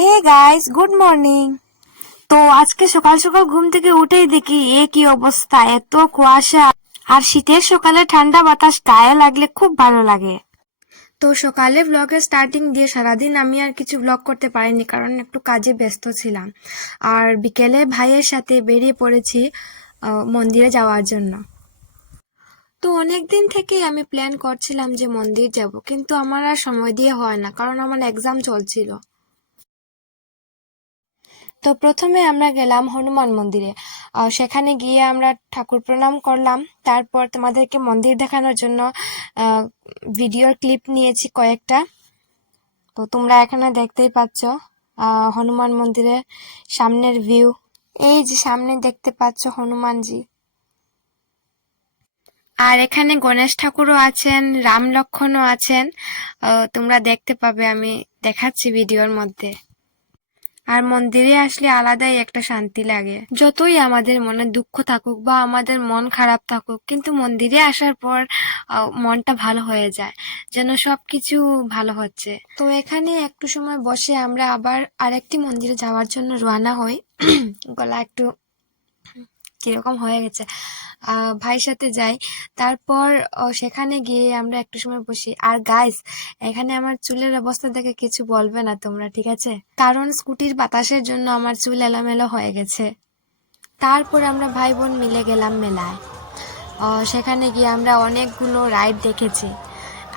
Hey guys, good morning. তো আজকে সকাল সকাল ঘুম থেকে উঠেই দেখি কি অবস্থা, এত কুয়াশা। আর শীতের সকালে ঠান্ডা বাতাস গায়ে লাগলে খুব ভালো লাগে। তো সকালে ব্লগের স্টার্টিং দিয়ে সারাদিন আমি আর কিছু ব্লগ করতে পারিনি, কারণ একটু কাজে ব্যস্ত ছিলাম। আর বিকেলে ভাইয়ের সাথে বেরিয়ে পড়েছি মন্দিরে যাওয়ার জন্য। তো অনেকদিন থেকেই আমি প্ল্যান করছিলাম যে মন্দির যাব, কিন্তু আমার আর সময় দিয়ে হয় না, কারণ আমার এক্সাম চলছিল। তো প্রথমে আমরা গেলাম হনুমান মন্দিরে। সেখানে গিয়ে আমরা ঠাকুর প্রণাম করলাম। তারপর তোমাদেরকে মন্দির দেখানোর জন্য ভিডিওর ক্লিপ নিয়েছি কয়েকটা। তো তোমরা এখানে দেখতেই পাচ্ছ হনুমান মন্দিরের সামনের ভিউ। এই যে সামনে দেখতে পাচ্ছ হনুমানজি। আর এখানে গণেশ ঠাকুরও আছেন, রাম লক্ষ্মণও আছেন। তোমরা দেখতে পাবে, আমি দেখাচ্ছি ভিডিওর মধ্যে। আর মন্দিরে আসলে আলাদাই একটা শান্তি লাগে। যতই আমাদের মনে দুঃখ থাকুক বা আমাদের মন খারাপ থাকুক, কিন্তু মন্দিরে আসার পর মনটা ভালো হয়ে যায়, যেন সবকিছু ভালো হচ্ছে। তো এখানে একটু সময় বসে আমরা আবার আরেকটি মন্দিরে যাওয়ার জন্য রওনা হই। গলা একটু কিরকম হয়ে গেছে। ভাইয়ের সাথে যাই। তারপর সেখানে গিয়ে আমরা একটু সময় বসি। আর গাইস, এখানে আমার চুলের অবস্থা দেখে কিছু বলবে না তোমরা, ঠিক আছে? কারণ স্কুটির বাতাসের জন্য আমার চুল এলোমেলো হয়ে গেছে। তারপর আমরা ভাই বোন মিলে গেলাম মেলায়। সেখানে গিয়ে আমরা অনেকগুলো রাইড দেখেছি।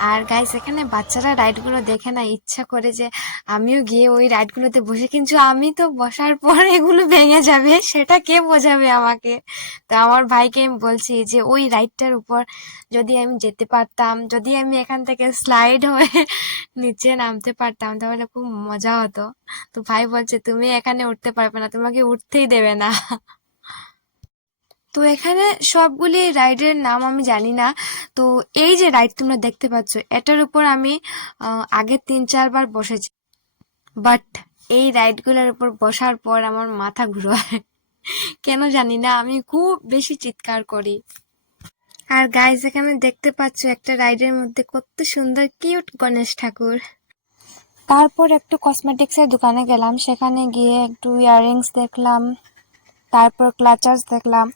আর গাইস, এখানে বাচ্চারা রাইডগুলো দেখে না ইচ্ছা করে যে আমিও গিয়ে ওই রাইডগুলোতে বসি, কিন্তু আমি তো বসার পর এগুলো ভেঙে যাবে, সেটা কে বোঝাবে আমাকে? তো আমার ভাইকে আমি বলছি যে ওই রাইডটার উপর যদি আমি যেতে পারতাম, যদি আমি এখান থেকে স্লাইড হয়ে নিচে নামতে পারতাম, তাহলে খুব মজা হতো। তো ভাই বলছে তুমি এখানে উঠতে পারবে না, তোমাকে উঠতেই দেবে না। তো এখানে সবগুলি রাইডের নাম আমি জানি না। তো এই যে রাইড তোমরা দেখতে পাচ্ছ, এটার উপর আমি আগে 3-4 বার বসেছি, বাট এই রাইডগুলোর উপর বসার পর আমার মাথা ঘুরায়। কেন জানি না, আমি খুব বেশি চিৎকার করি। আর গাইস, এখানে দেখতে পাচ্ছ একটা রাইডের মধ্যে কত সুন্দর কিউট গণেশ ঠাকুর। তারপর একটু কসমেটিক্সের দোকানে গেলাম, সেখানে গিয়ে একটু ইয়াররিংস দেখলাম, তারপর ক্লাচার্স দেখলাম।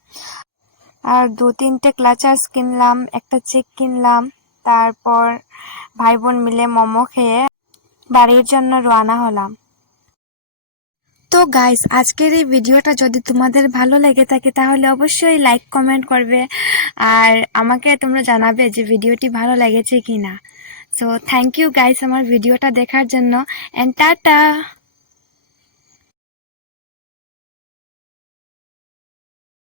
আর 2-3টে ক্লাচার্স কিনলাম, একটা চেক কিনলাম। তারপর ভাই বোন মিলে মোমো খেয়ে বাড়ির জন্য রওনা হলাম। তো গাইস, আজকের এই ভিডিওটা যদি তোমাদের ভালো লেগে থাকে তাহলে অবশ্যই লাইক কমেন্ট করবে, আর আমাকে তোমরা জানাবে যে ভিডিওটি ভালো লেগেছে কিনা। সো থ্যাংক ইউ গাইস আমার ভিডিওটা দেখার জন্য, এন্ড টাটা।